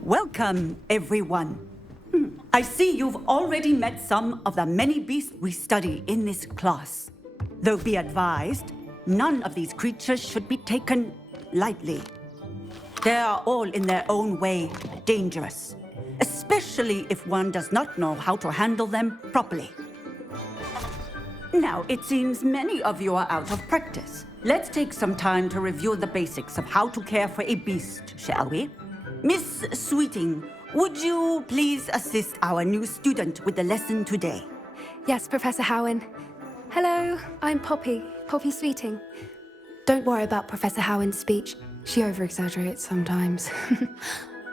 Welcome, everyone. I see you've already met some of the many beasts we study in this class. Though be advised, none of these creatures should be taken lightly. They are all in their own way dangerous, especially if one does not know how to handle them properly. Now, it seems many of you are out of practice. Let's take some time to review the basics of how to care for a beast, shall we? Miss Sweeting, would you please assist our new student with the lesson today? Yes, Professor Howen. Hello, I'm Poppy Sweeting. Don't worry about Professor Howen's speech. She over-exaggerates sometimes.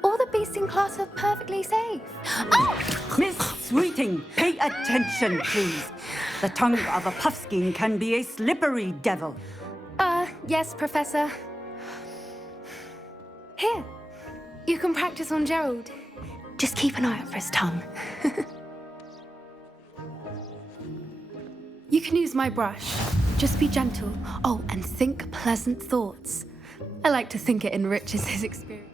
All the beasts in class are perfectly safe. Oh! Miss Sweeting, pay attention, please. The tongue of a puffskein can be a slippery devil. Yes, Professor. Here, you can practice on Gerald. Just keep an eye out for his tongue. You can use my brush. Just be gentle. Oh, and think pleasant thoughts. I like to think it enriches his experience.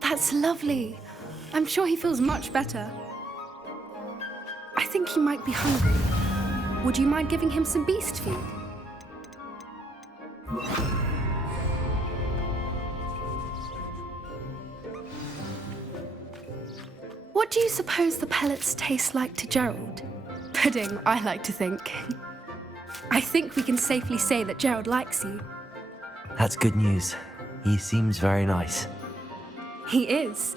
That's lovely. I'm sure he feels much better. I think he might be hungry. Would you mind giving him some beast food? What do you suppose the pellets taste like to Gerald? Pudding, I like to think. I think we can safely say that Gerald likes you. That's good news. He seems very nice. He is.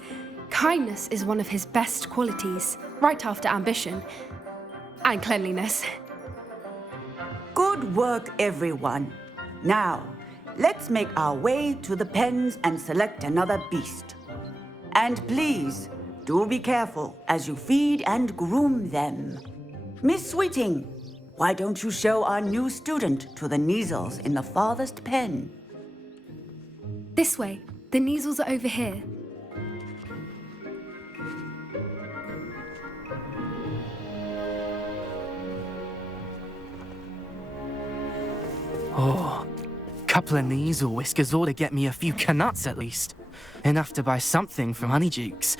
Kindness is one of his best qualities, right after ambition. And cleanliness. Good work, everyone. Now, let's make our way to the pens and select another beast. And please, do be careful as you feed and groom them. Miss Sweeting, why don't you show our new student to the Kneazles in the farthest pen? This way. The Kneazles are over here. Oh, couple of Kneazle whiskers ought to get me a few canuts at least. Enough to buy something from Honeydukes.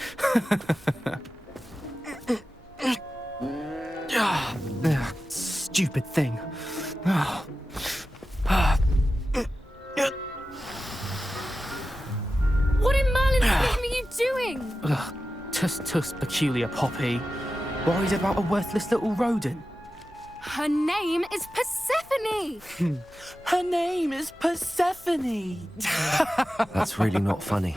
Stupid thing. What in Merlin's name are you doing? Tuss, peculiar Poppy. Worried about a worthless little rodent. Her name is Persephone! Her name is Persephone! That's really not funny.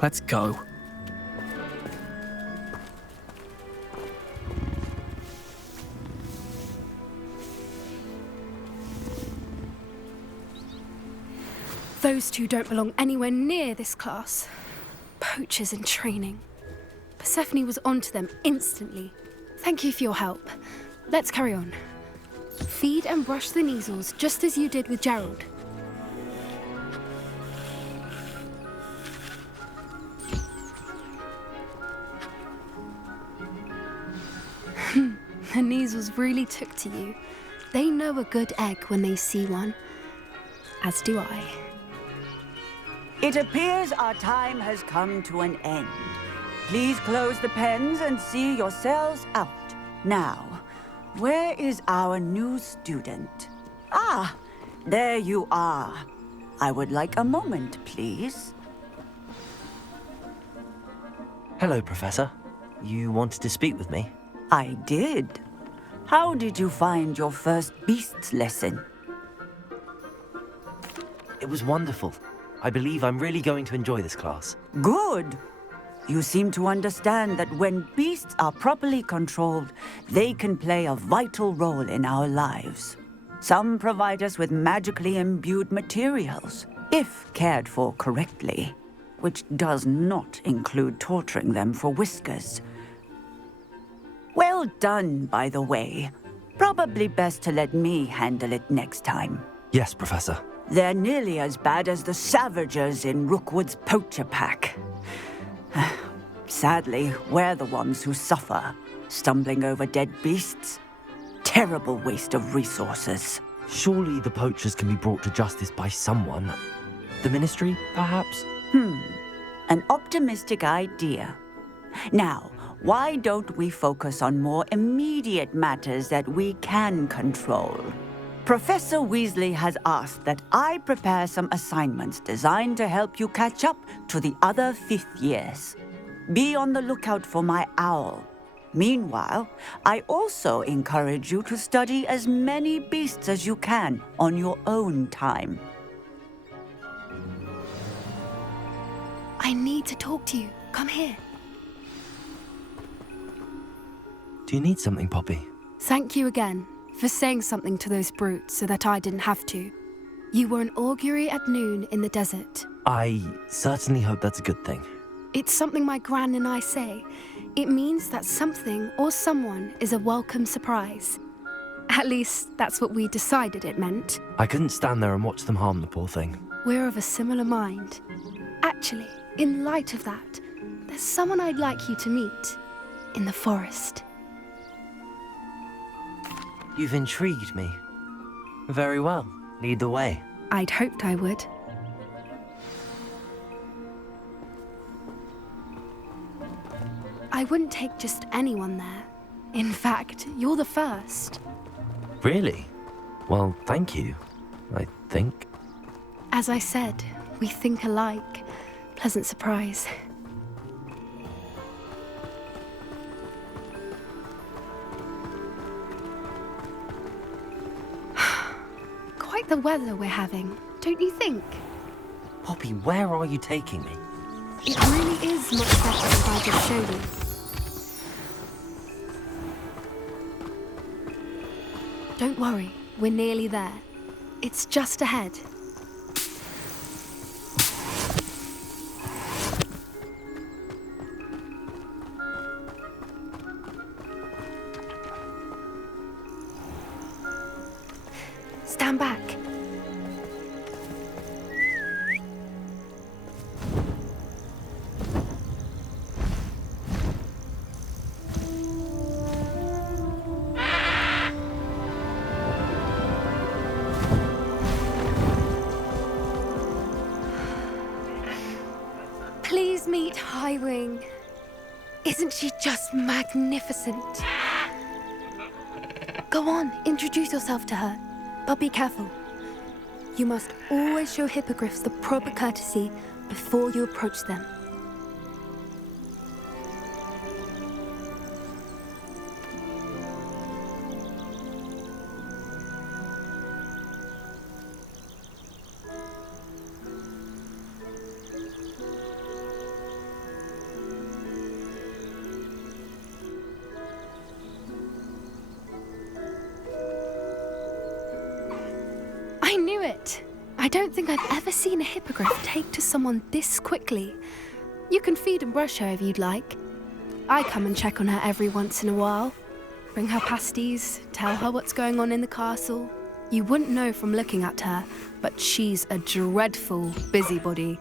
Let's go. Those two don't belong anywhere near this class. Poachers in training. Persephone was onto them instantly. Thank you for your help. Let's carry on. Feed and brush the Kneazles just as you did with Gerald. The Kneazles really took to you. They know a good egg when they see one. As do I. It appears our time has come to an end. Please close the pens and see yourselves out. Now, where is our new student? Ah, there you are. I would like a moment, please. Hello, Professor. You wanted to speak with me? I did. How did you find your first beasts lesson? It was wonderful. I believe I'm really going to enjoy this class. Good. You seem to understand that when beasts are properly controlled, they can play a vital role in our lives. Some provide us with magically imbued materials, if cared for correctly, which does not include torturing them for whiskers. Well done, by the way. Probably best to let me handle it next time. Yes, Professor. They're nearly as bad as the Savagers in Rookwood's poacher pack. Sadly, we're the ones who suffer, stumbling over dead beasts. Terrible waste of resources. Surely the poachers can be brought to justice by someone. The Ministry, perhaps? An optimistic idea. Now, why don't we focus on more immediate matters that we can control? Professor Weasley has asked that I prepare some assignments designed to help you catch up to the other fifth years. Be on the lookout for my owl. Meanwhile, I also encourage you to study as many beasts as you can on your own time. I need to talk to you. Come here. Do you need something, Poppy? Thank you again for saying something to those brutes so that I didn't have to. You were an augury at noon in the desert. I certainly hope that's a good thing. It's something my gran and I say. It means that something or someone is a welcome surprise. At least, that's what we decided it meant. I couldn't stand there and watch them harm the poor thing. We're of a similar mind. Actually, in light of that, there's someone I'd like you to meet in the forest. You've intrigued me. Very well. Lead the way. I'd hoped I would. I wouldn't take just anyone there. In fact, you're the first. Really? Well, thank you, I think. As I said, we think alike. Pleasant surprise. Quite the weather we're having, don't you think? Poppy, where are you taking me? It really is much better if I just show you. Don't worry, we're nearly there. It's just ahead. Stand back. Please meet Highwing. Isn't she just magnificent? Go on, introduce yourself to her. But be careful. You must always show hippogriffs the proper courtesy before you approach them. I knew it! I don't think I've ever seen a hippogriff take to someone this quickly. You can feed and brush her if you'd like. I come and check on her every once in a while. Bring her pasties, tell her what's going on in the castle. You wouldn't know from looking at her, but she's a dreadful busybody.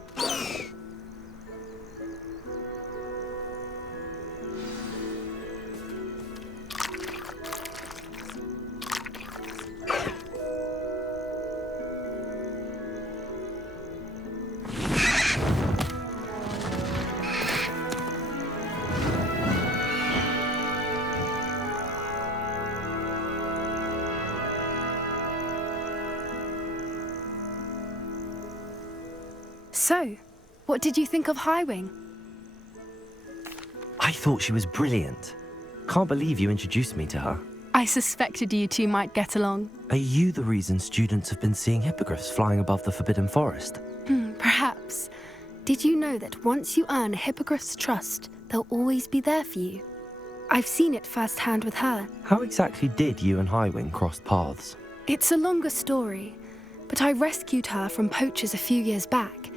So, what did you think of Highwing? I thought she was brilliant. Can't believe you introduced me to her. I suspected you two might get along. Are you the reason students have been seeing hippogriffs flying above the Forbidden Forest? Perhaps. Did you know that once you earn a hippogriff's trust, they'll always be there for you? I've seen it firsthand with her. How exactly did you and Highwing cross paths? It's a longer story, but I rescued her from poachers a few years back.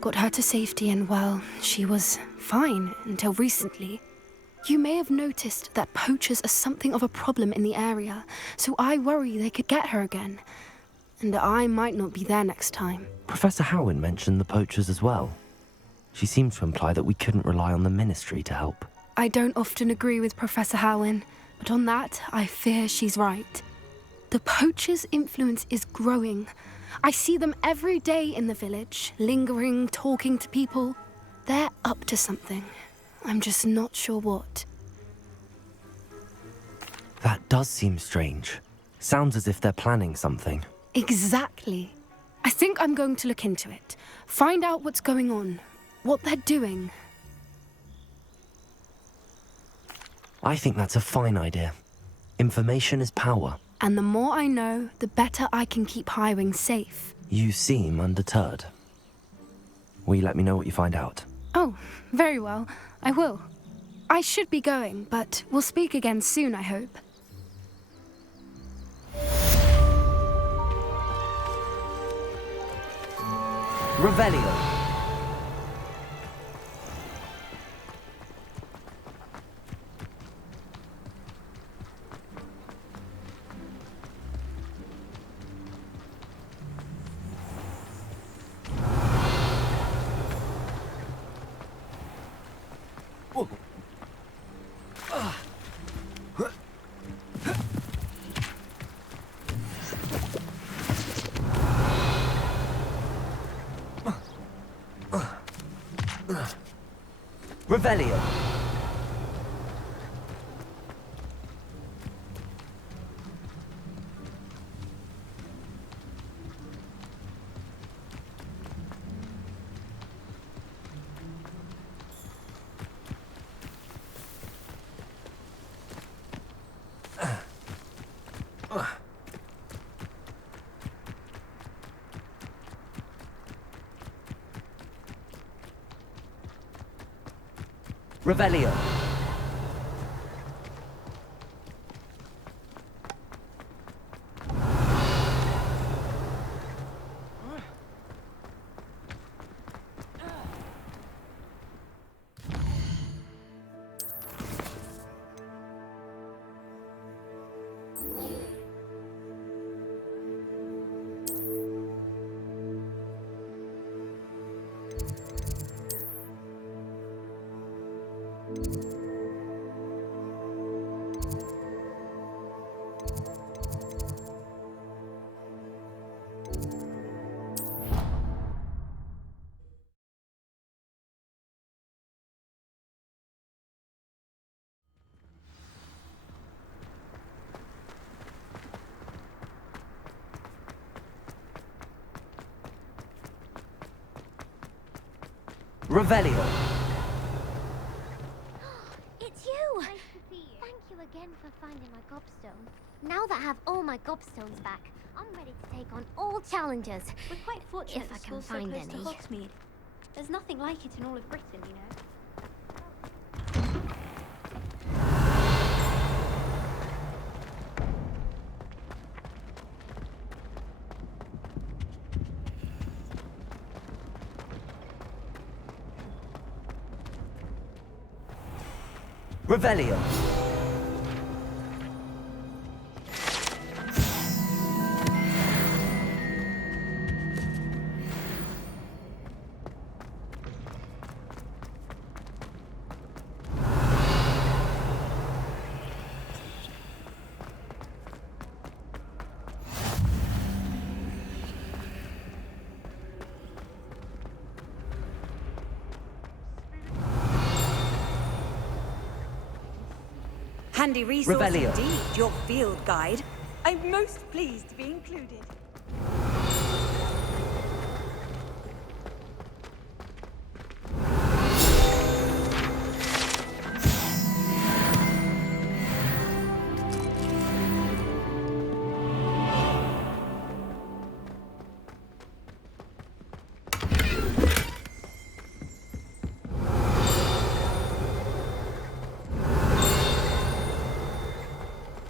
Got her to safety and, well, she was fine until recently. You may have noticed that poachers are something of a problem in the area, so I worry they could get her again. And I might not be there next time. Professor Howin mentioned the poachers as well. She seemed to imply that we couldn't rely on the Ministry to help. I don't often agree with Professor Howin, but on that, I fear she's right. The poachers' influence is growing. I see them every day in the village, lingering, talking to people. They're up to something. I'm just not sure what. That does seem strange. Sounds as if they're planning something. Exactly. I think I'm going to look into it. Find out what's going on, what they're doing. I think that's a fine idea. Information is power. And the more I know, the better I can keep Highwing safe. You seem undeterred. Will you let me know what you find out? Oh, very well. I will. I should be going, but we'll speak again soon, I hope. Revelio. Revelio. Revelio. Revelio. It's you! Nice to see you. Thank you again for finding my gobstone. Now that I have all my gobstones back, I'm ready to take on all challenges. We're quite fortunate if I the can school's find so close any. to Hogsmeade. There's nothing like it in all of Britain, you know. Revelio. Handy resource Revelio. indeed, your field guide. I'm most pleased to be included.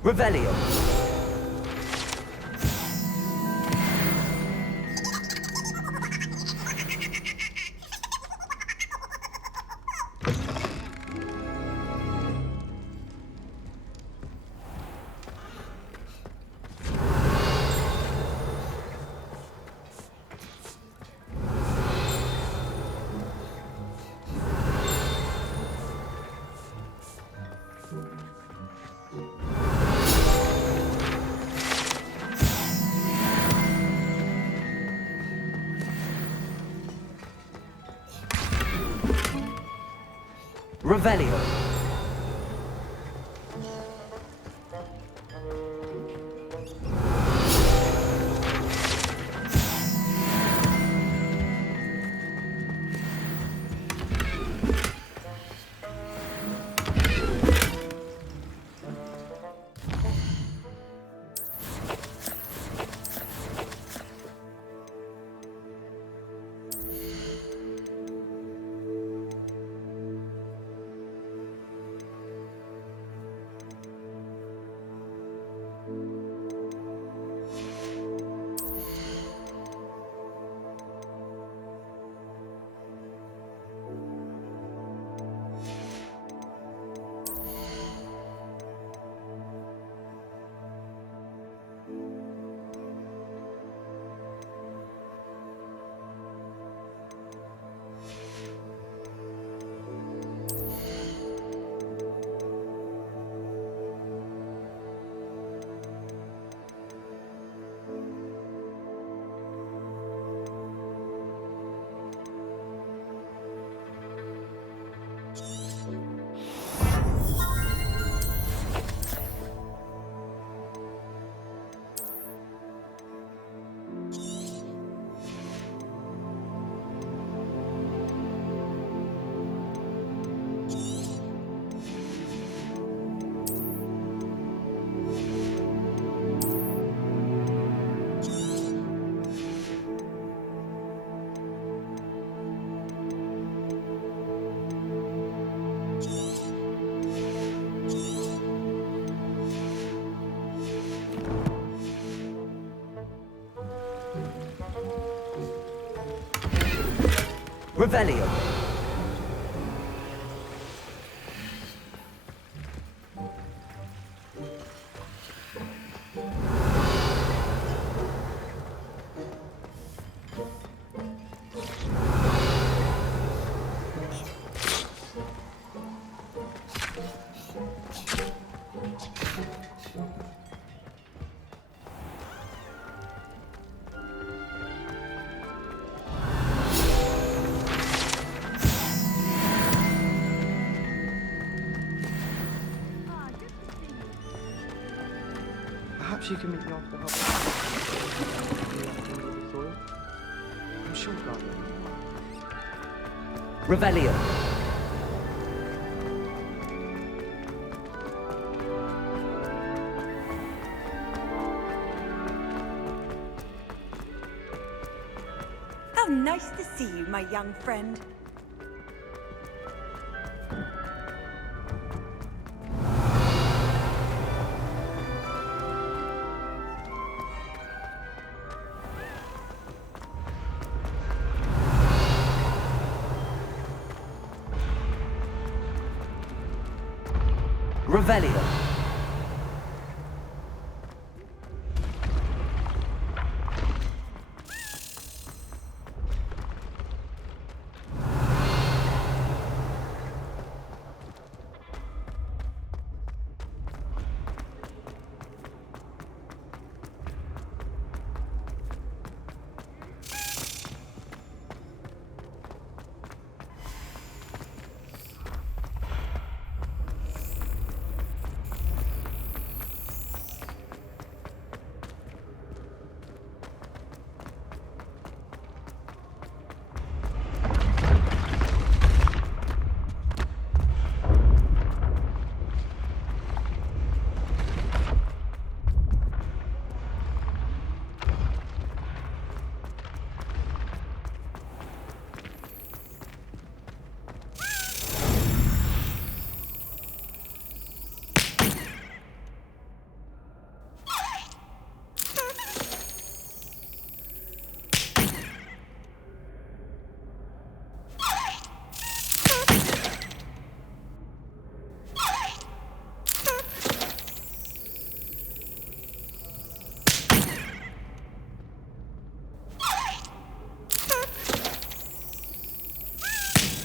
Revelio. Revelio. Revelio. Perhaps you can meet me after Hogwarts. I'm sure Garden. Revelio. How nice to see you, my young friend. Revelio.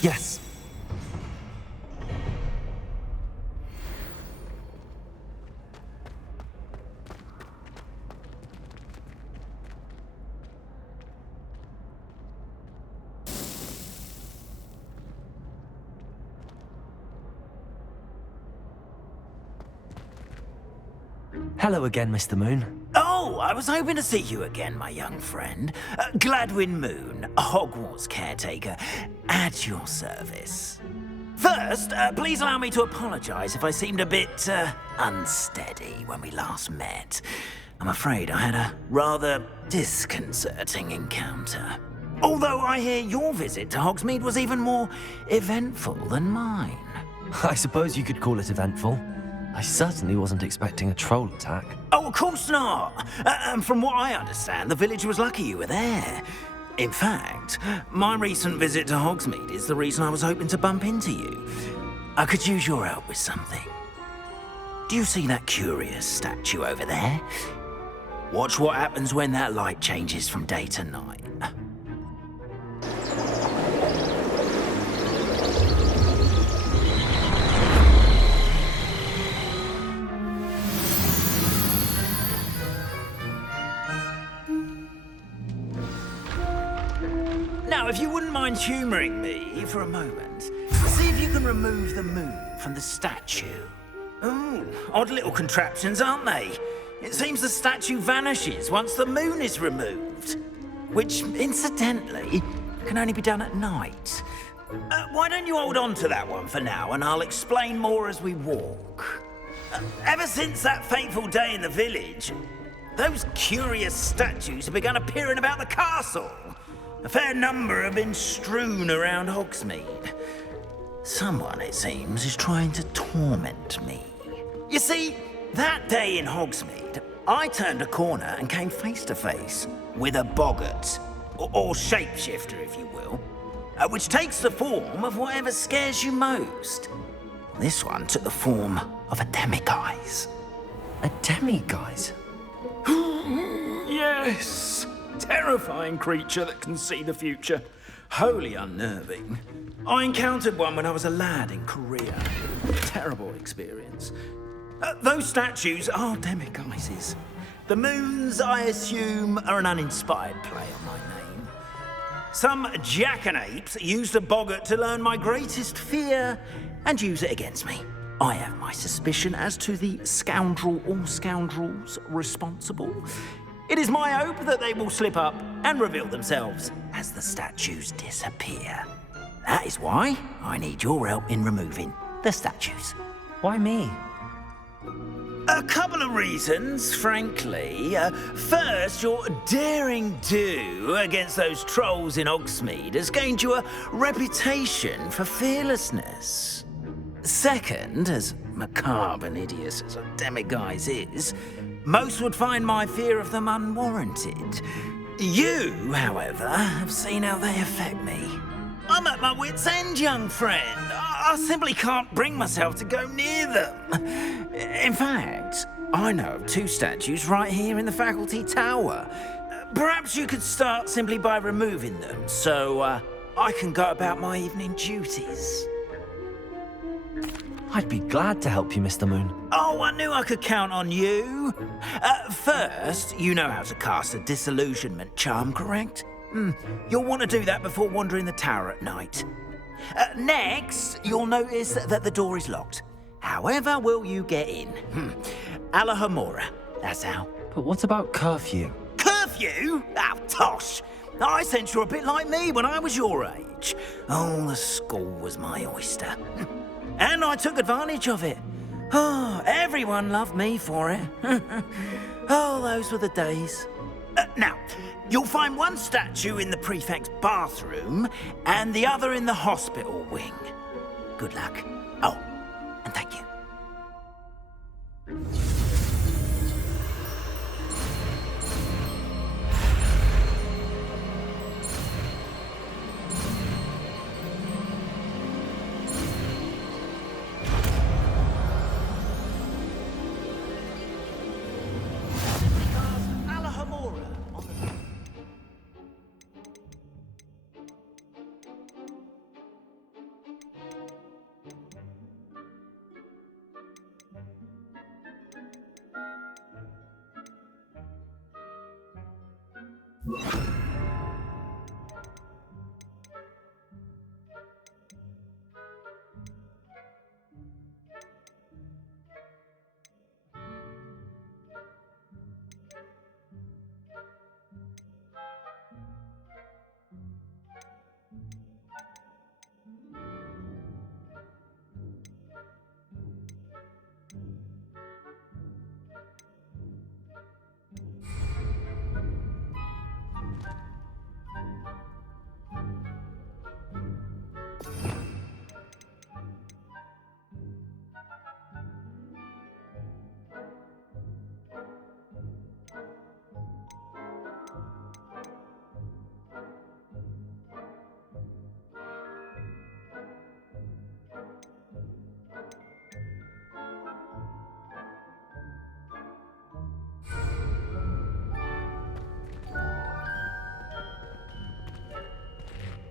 Yes. Hello again, Mr. Moon. Oh, I was hoping to see you again, my young friend. Gladwin Moon, Hogwarts caretaker, at your service. First, please allow me to apologise if I seemed a bit unsteady when we last met. I'm afraid I had a rather disconcerting encounter. Although I hear your visit to Hogsmeade was even more eventful than mine. I suppose you could call it eventful. I certainly wasn't expecting a troll attack. Oh, of course not. And from what I understand, the village was lucky you were there. In fact, my recent visit to Hogsmeade is the reason I was hoping to bump into you. I could use your help with something. Do you see that curious statue over there? Watch what happens when that light changes from day to night. Now, if you wouldn't mind humouring me for a moment, see if you can remove the moon from the statue. Ooh, odd little contraptions, aren't they? It seems the statue vanishes once the moon is removed. Which, incidentally, can only be done at night. Why don't you hold on to that one for now, and I'll explain more as we walk. Ever since that fateful day in the village, those curious statues have begun appearing about the castle. A fair number have been strewn around Hogsmeade. Someone, it seems, is trying to torment me. You see, that day in Hogsmeade, I turned a corner and came face to face with a boggart, or shapeshifter, if you will, which takes the form of whatever scares you most. This one took the form of a demiguise. A demiguise? Yes! Terrifying creature that can see the future. Wholly unnerving. I encountered one when I was a lad in Korea. Terrible experience. Those statues are demiguises. The moons, I assume, are an uninspired play on my name. Some jackanapes used a boggart to learn my greatest fear and use it against me. I have my suspicion as to the scoundrel or scoundrels responsible. It is my hope that they will slip up and reveal themselves as the statues disappear. That is why I need your help in removing the statues. Why me? A couple of reasons, frankly. First, your daring do against those trolls in Hogsmeade has gained you a reputation for fearlessness. Second, as macabre and hideous as a demiguise is, most would find my fear of them unwarranted. You, however, have seen how they affect me. I'm at my wit's end, young friend. I simply can't bring myself to go near them. In fact, I know of two statues right here in the faculty tower. Perhaps you could start simply by removing them, so I can go about my evening duties. I'd be glad to help you, Mr. Moon. Oh, I knew I could count on you. First, you know how to cast a disillusionment charm, correct? You'll want to do that before wandering the tower at night. Next, you'll notice that the door is locked. However will you get in? Alahomora, that's how. But what about curfew? Curfew? Oh, tosh. I sense you're a bit like me when I was your age. Oh, the school was my oyster. And I took advantage of it. Oh, everyone loved me for it. Oh, those were the days. Now, you'll find one statue in the prefect's bathroom and the other in the hospital wing. Good luck. Oh, and thank you.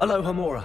Aloha, Mora.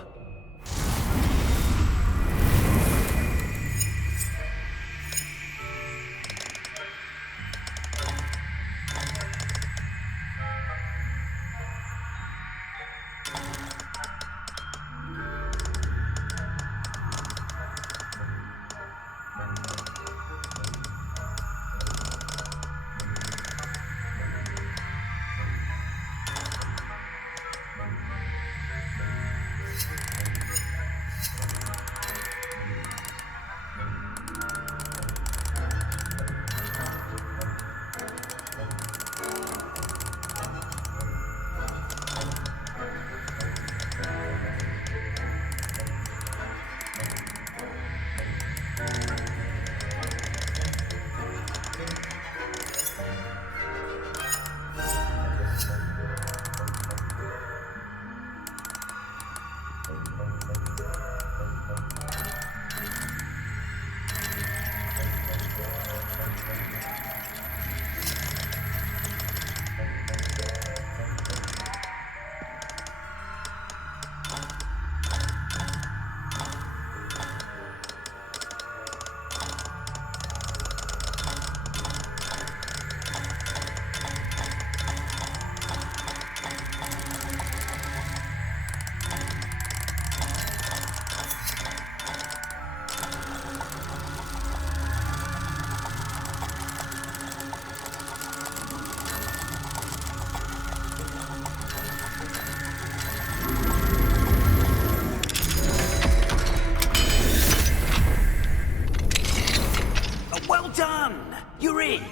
You're in.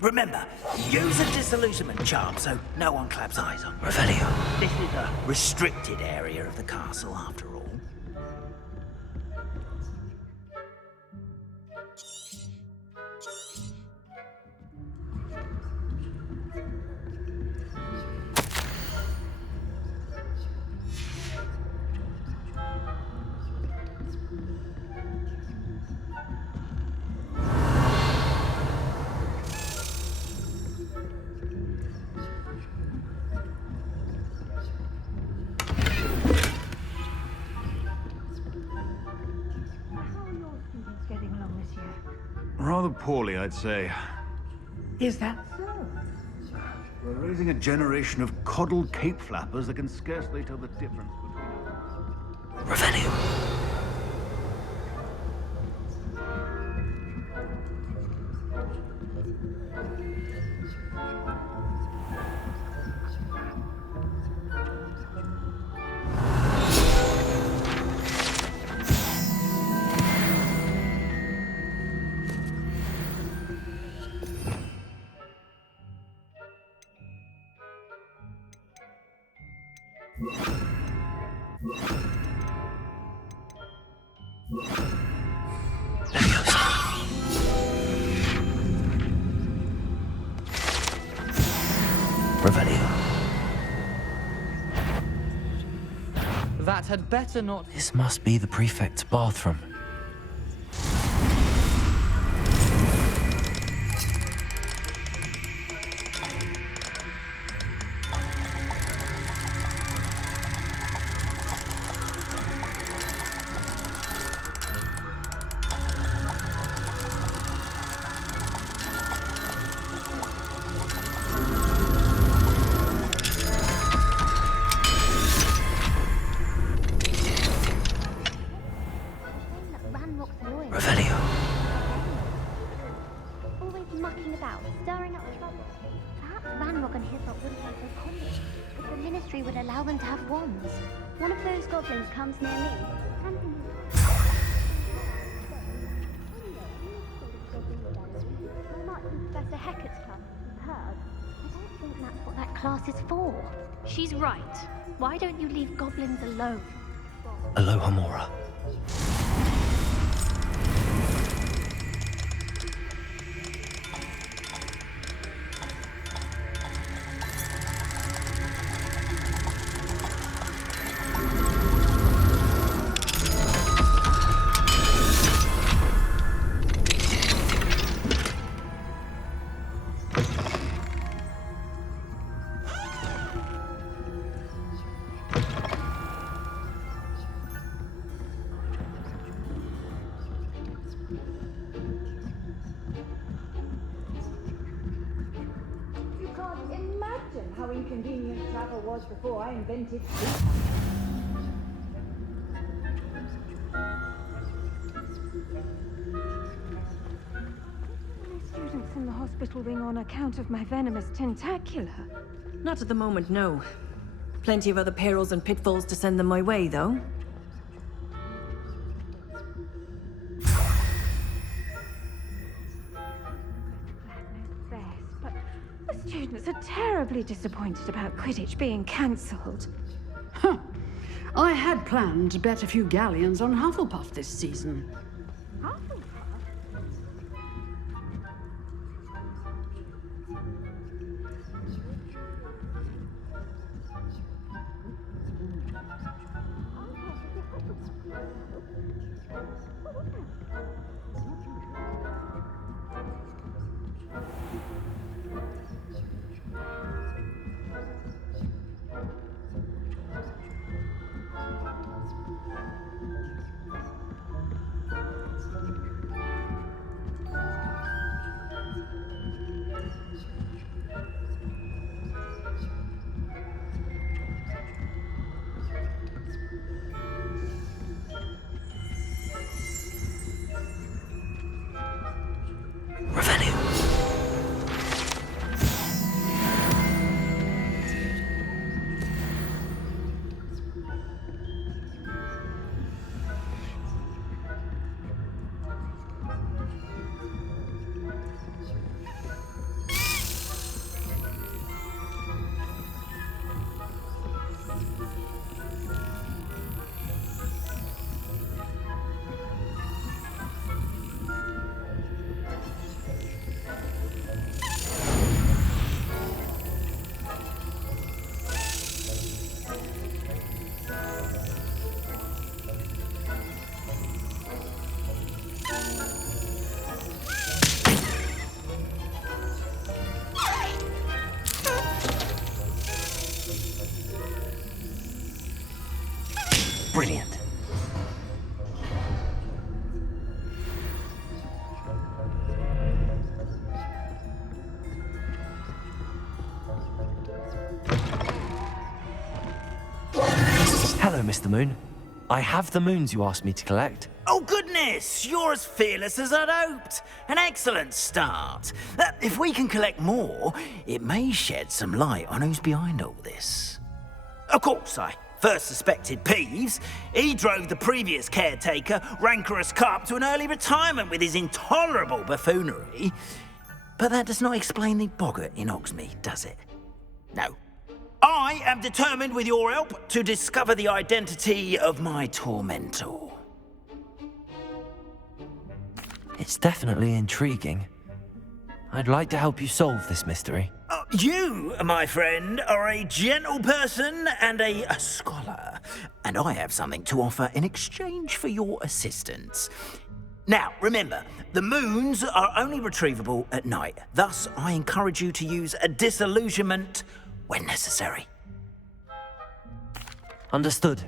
Remember, use a disillusionment charm so no one claps eyes on you. Revelio. This is a restricted area of the castle, after all. Rather poorly, I'd say. Is that so? We're raising a generation of coddled cape flappers that can scarcely tell the difference between... Revelio. Revelio. That had better not... This must be the prefect's bathroom. monastery would allow them to have wands. One of those goblins comes near me. Or not in Professor Hecat's club. Heard. I don't think that's what that class is for. She's right. Why don't you leave goblins alone? Aloha Mora. How inconvenient travel was before I invented sleep. Students in the hospital wing on account of my venomous tentacula. Not at the moment, no. Plenty of other perils and pitfalls to send them my way, though. The students are terribly disappointed about Quidditch being cancelled. Huh. I had planned to bet a few galleons on Hufflepuff this season. Brilliant. Hello, Mr. Moon. I have the moons you asked me to collect. Oh, goodness! You're as fearless as I'd hoped. An excellent start. If we can collect more, it may shed some light on who's behind all this. Of course, I first suspected Peeves. He drove the previous caretaker, Rancorous Carp, to an early retirement with his intolerable buffoonery. But that does not explain the boggart in Hogsmeade, does it? No. I am determined, with your help, to discover the identity of my tormentor. It's definitely intriguing. I'd like to help you solve this mystery. You, my friend, are a gentle person and a scholar, and I have something to offer in exchange for your assistance. Now, remember, the moons are only retrievable at night. Thus, I encourage you to use a disillusionment when necessary. Understood.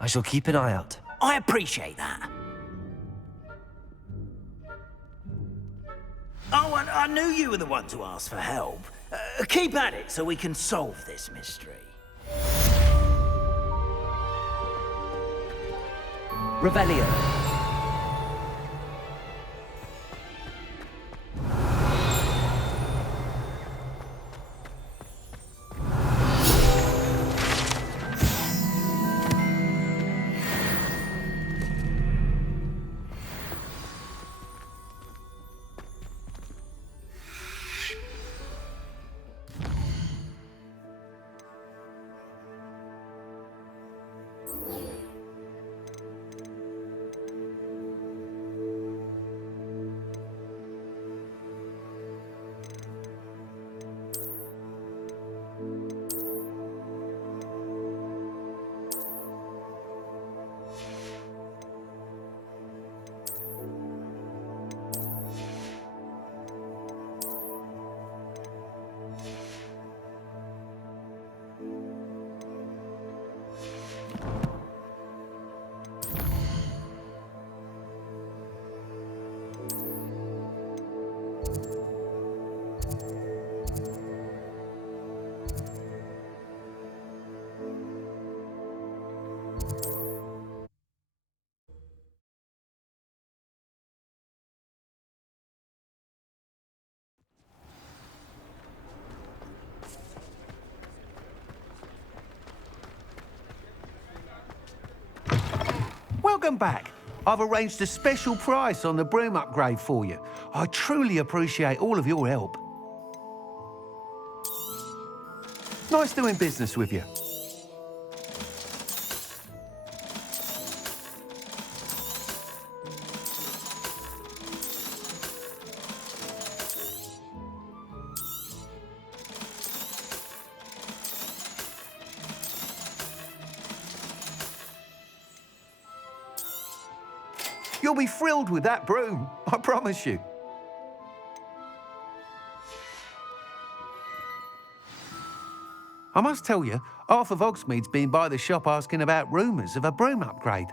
I shall keep an eye out. I appreciate that. Oh, and I knew you were the one to ask for help. Keep at it so we can solve this mystery. Revelio. Welcome back. I've arranged a special price on the broom upgrade for you. I truly appreciate all of your help. Nice doing business with you. You'll be thrilled with that broom, I promise you. I must tell you, half of Hogsmeade's been by the shop asking about rumours of a broom upgrade.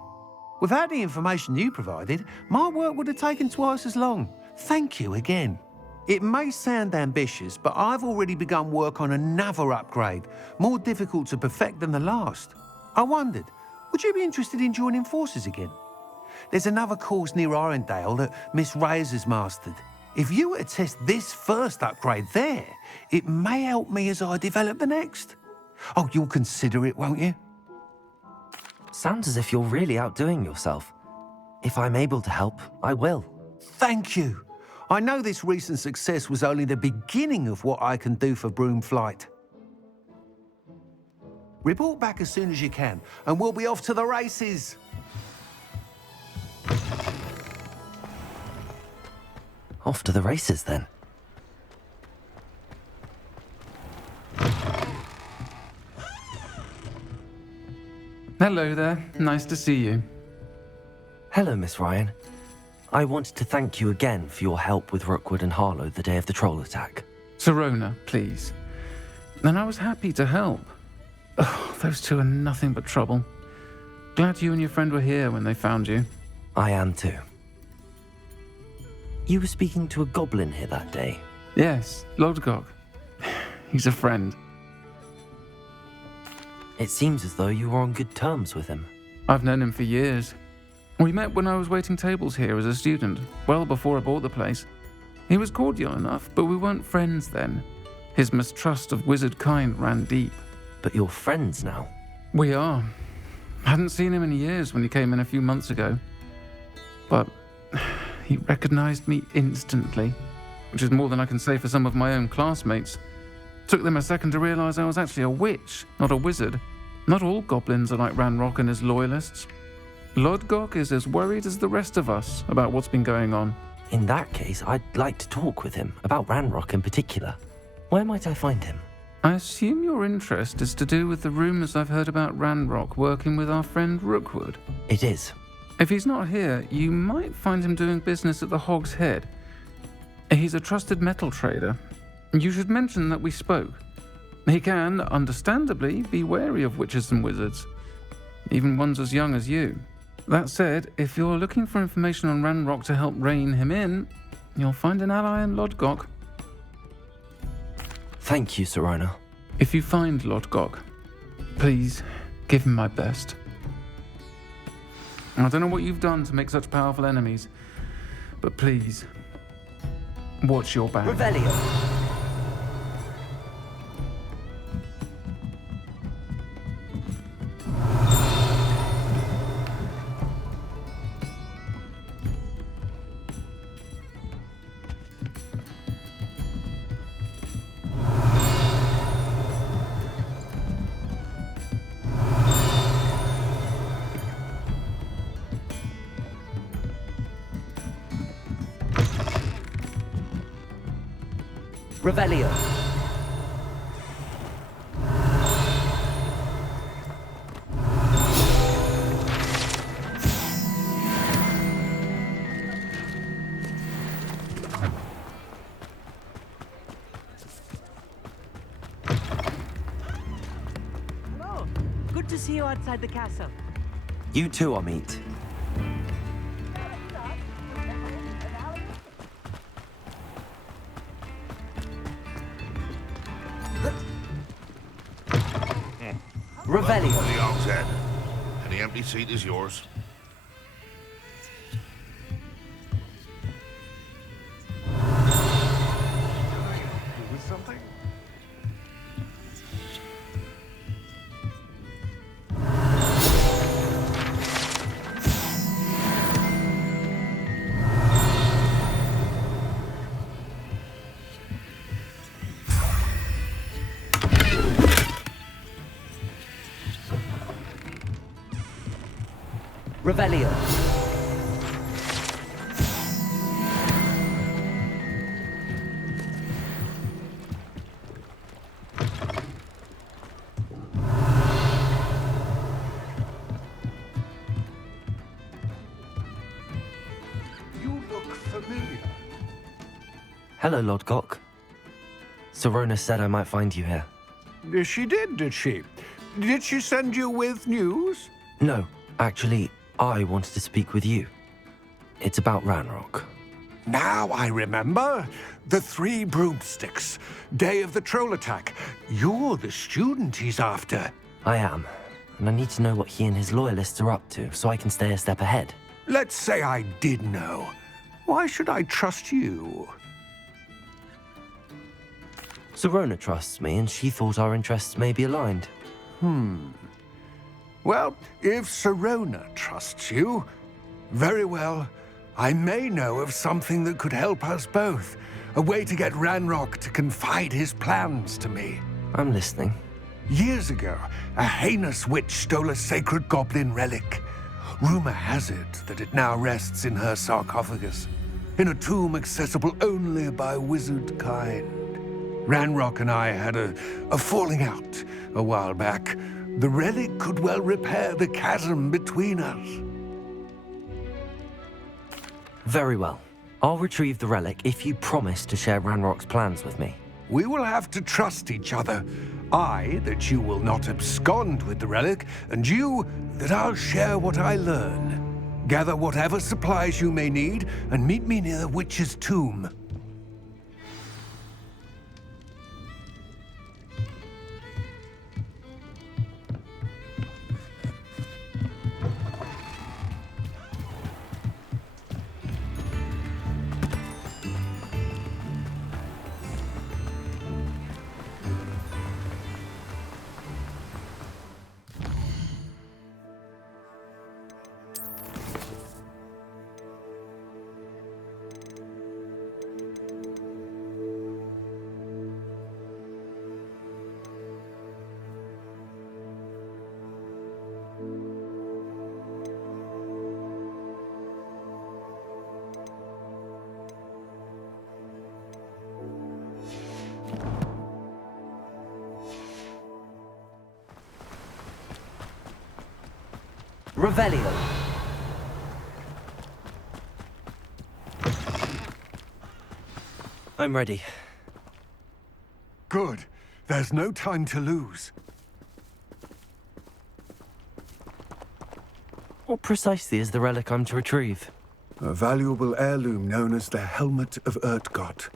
Without the information you provided, my work would have taken twice as long. Thank you again. It may sound ambitious, but I've already begun work on another upgrade, more difficult to perfect than the last. I wondered, would you be interested in joining forces again? There's another course near Arendelle that Miss Reyes has mastered. If you were to test this first upgrade there, it may help me as I develop the next. Oh, you'll consider it, won't you? Sounds as if you're really outdoing yourself. If I'm able to help, I will. Thank you. I know this recent success was only the beginning of what I can do for Broom Flight. Report back as soon as you can, and we'll be off to the races. Off to the races, then. Hello there. Nice to see you. Hello, Miss Ryan. I wanted to thank you again for your help with Rookwood and Harlow the day of the troll attack. Serona, please. And I was happy to help. Oh, those two are nothing but trouble. Glad you and your friend were here when they found you. I am too. You were speaking to a goblin here that day? Yes, Lodgok. He's a friend. It seems as though you were on good terms with him. I've known him for years. We met when I was waiting tables here as a student, well before I bought the place. He was cordial enough, but we weren't friends then. His mistrust of wizard kind ran deep. But you're friends now? We are. Hadn't seen him in years when he came in a few months ago. But he recognized me instantly, which is more than I can say for some of my own classmates. Took them a second to realize I was actually a witch, not a wizard. Not all goblins are like Ranrock and his loyalists. Lodgok is as worried as the rest of us about what's been going on. In that case, I'd like to talk with him, about Ranrock in particular. Where might I find him? I assume your interest is to do with the rumors I've heard about Ranrock working with our friend Rookwood. It is. If he's not here, you might find him doing business at the Hog's Head. He's a trusted metal trader. You should mention that we spoke. He can, understandably, be wary of witches and wizards, even ones as young as you. That said, if you're looking for information on Ranrock to help rein him in, you'll find an ally in Lodgok. Thank you, Serona. If you find Lodgok, please give him my best. I don't know what you've done to make such powerful enemies, but please, watch your back. Revelio. Revelio. Hello. Good to see you outside the castle. You too, Hogsmeade. Revelio. The Owl's Head. Any empty seat is yours. With something? Revelio. You look familiar. Hello, Lord Gok. Serona said I might find you here. She did she? Did she send you with news? No, actually, I wanted to speak with you. It's about Ranrock. Now I remember. The 3 broomsticks. Day of the troll attack. You're the student he's after. I am, and I need to know what he and his loyalists are up to so I can stay a step ahead. Let's say I did know. Why should I trust you? Serona trusts me, and she thought our interests may be aligned. Well, if Serona trusts you, very well. I may know of something that could help us both. A way to get Ranrock to confide his plans to me. I'm listening. Years ago, a heinous witch stole a sacred goblin relic. Rumor has it that it now rests in her sarcophagus, in a tomb accessible only by wizard kind. Ranrock and I had a falling out a while back. The relic could well repair the chasm between us. Very well. I'll retrieve the relic if you promise to share Ranrock's plans with me. We will have to trust each other. I, that you will not abscond with the relic, and you, that I'll share what I learn. Gather whatever supplies you may need, and meet me near the witch's tomb. Revelio. I'm ready. Good. There's no time to lose. What precisely is the relic I'm to retrieve? A valuable heirloom known as the Helmet of Urtgott.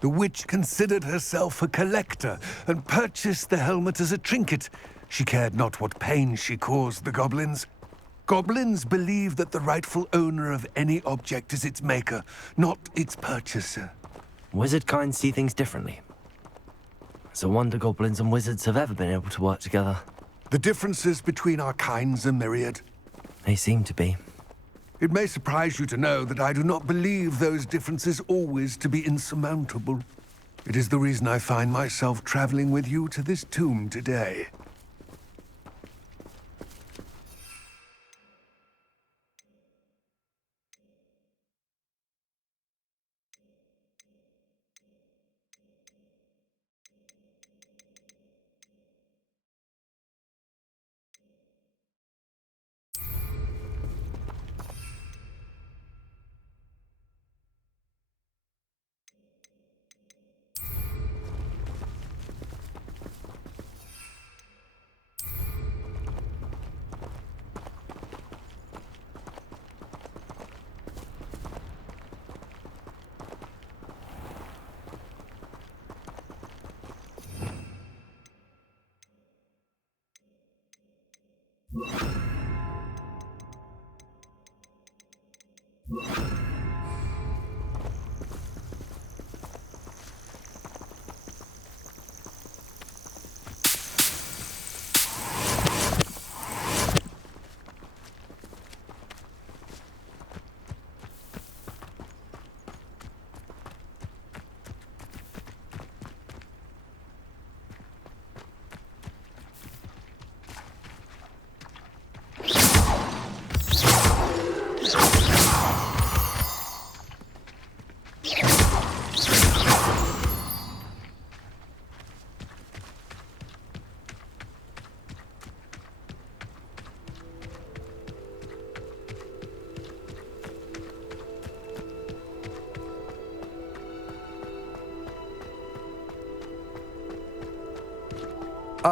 The witch considered herself a collector and purchased the helmet as a trinket. She cared not what pain she caused the goblins. Goblins believe that the rightful owner of any object is its maker, not its purchaser. Wizard kind see things differently. It's a wonder goblins and wizards have ever been able to work together. The differences between our kinds are myriad. They seem to be. It may surprise you to know that I do not believe those differences always to be insurmountable. It is the reason I find myself traveling with you to this tomb today.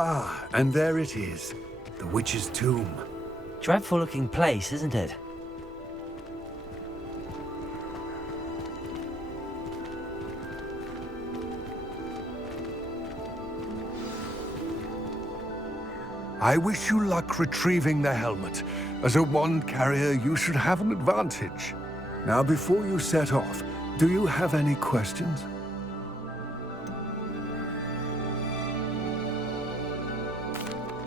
Ah, and there it is. The witch's tomb. Dreadful looking place, isn't it? I wish you luck retrieving the helmet. As a wand carrier, you should have an advantage. Now, before you set off, do you have any questions?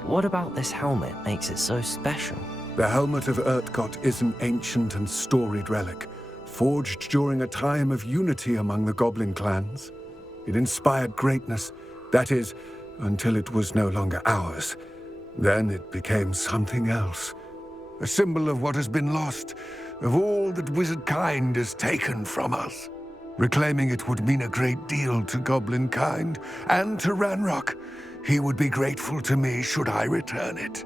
What about this helmet makes it so special? The helmet of Urtkot is an ancient and storied relic, forged during a time of unity among the goblin clans. It inspired greatness, that is, until it was no longer ours. Then it became something else. A symbol of what has been lost, of all that wizard kind has taken from us. Reclaiming it would mean a great deal to goblin kind, and to Ranrock. He would be grateful to me should I return it.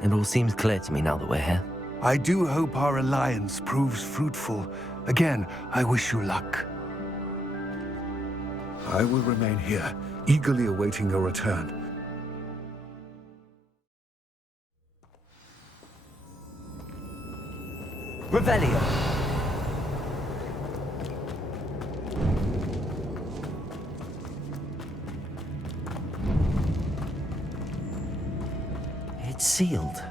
It all seems clear to me now that we're here. I do hope our alliance proves fruitful. Again, I wish you luck. I will remain here, eagerly awaiting your return. Revelio. It's sealed.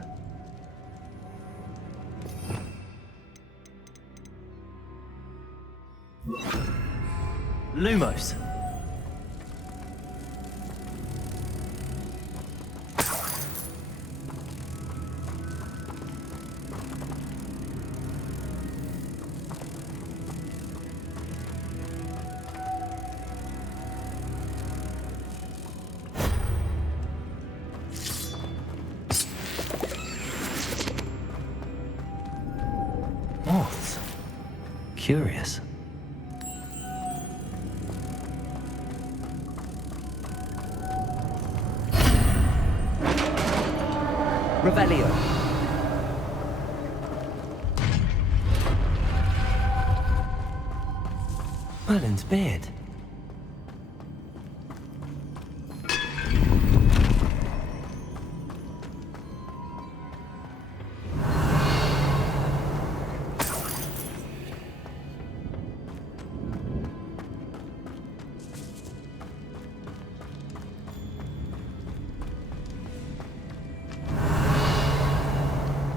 Lumos. Moths. Curious. Revelio. Merlin's beard.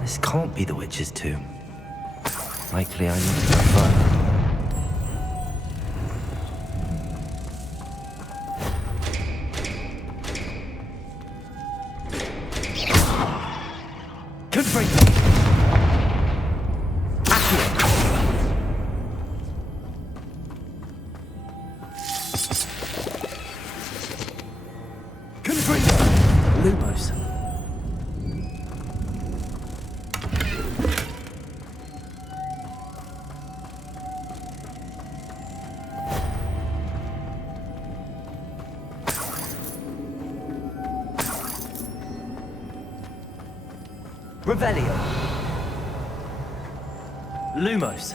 This can't be the witch's tomb. Likely I need to go further. Lumos. Revelio. Lumos.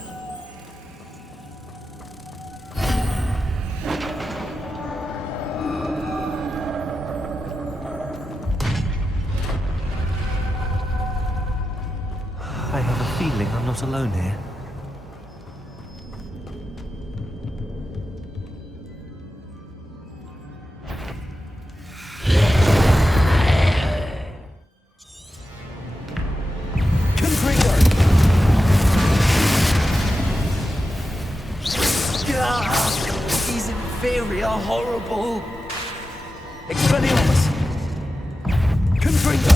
I have a feeling I'm not alone here. These inferior, horrible Expelliarmus! Confringo!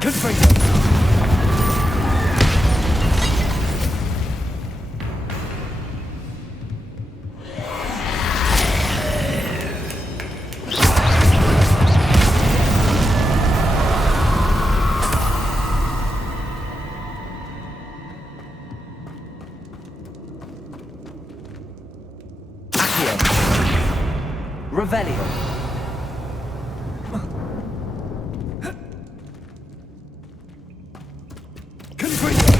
Confringo! Revelio. Confringo.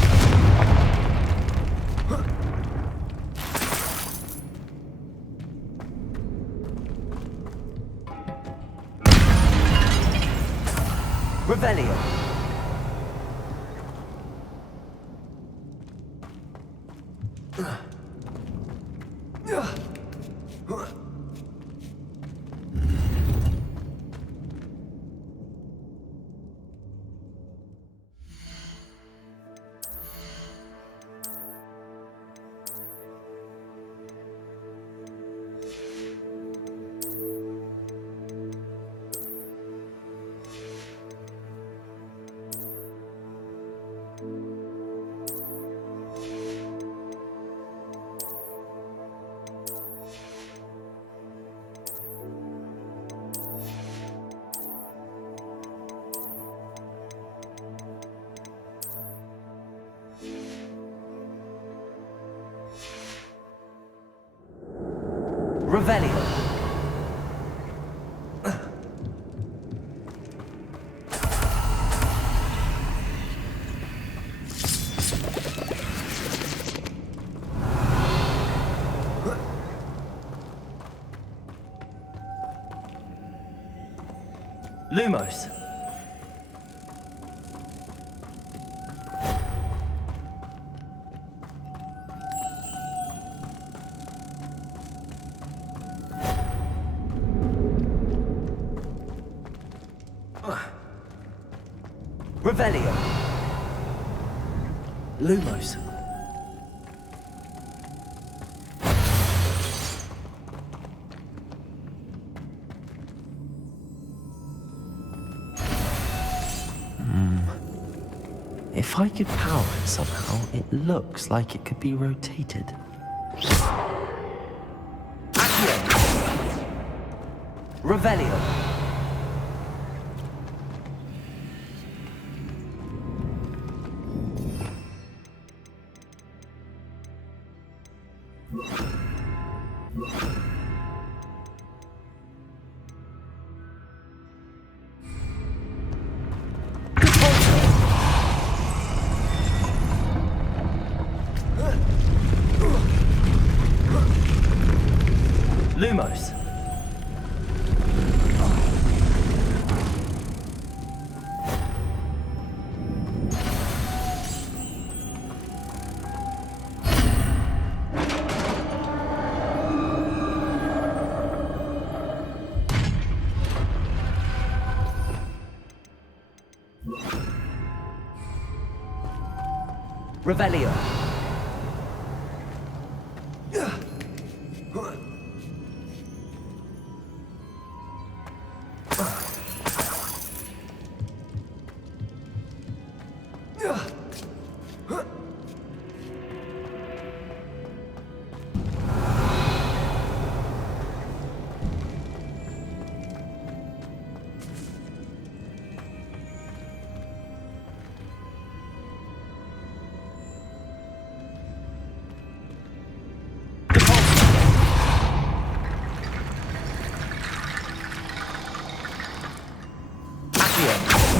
Revelio. Revelio. Lumos. Revelio. Lumos. If I could power it somehow, it looks like it could be rotated. Accio. Revelio. Lumos. Revelio.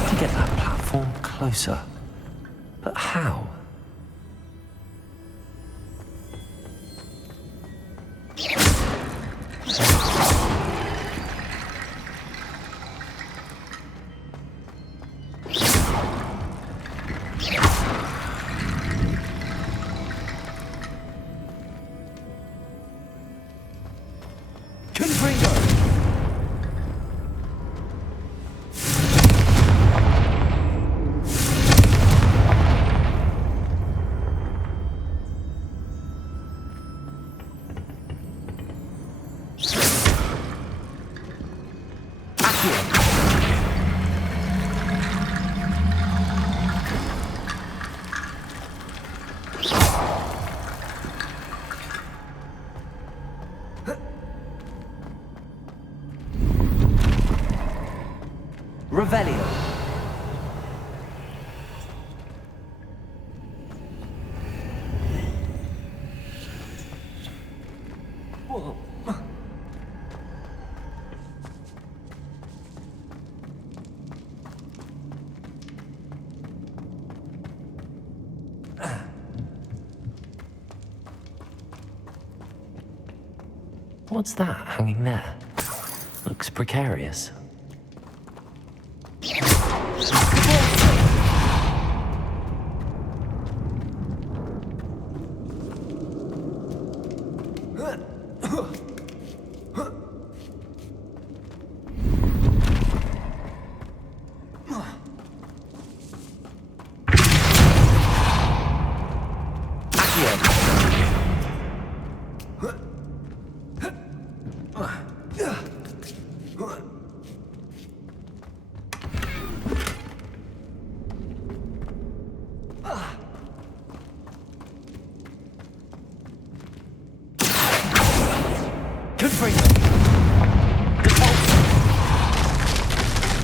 To get that platform closer. But how? Revelio. What's that hanging there? Looks precarious.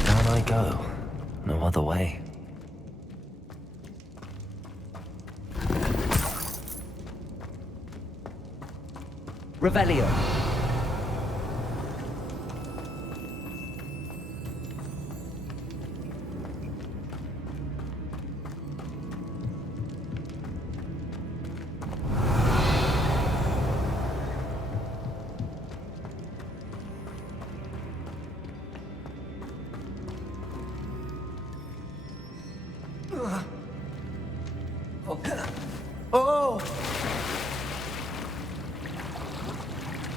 Down I go. No other way. Revelio.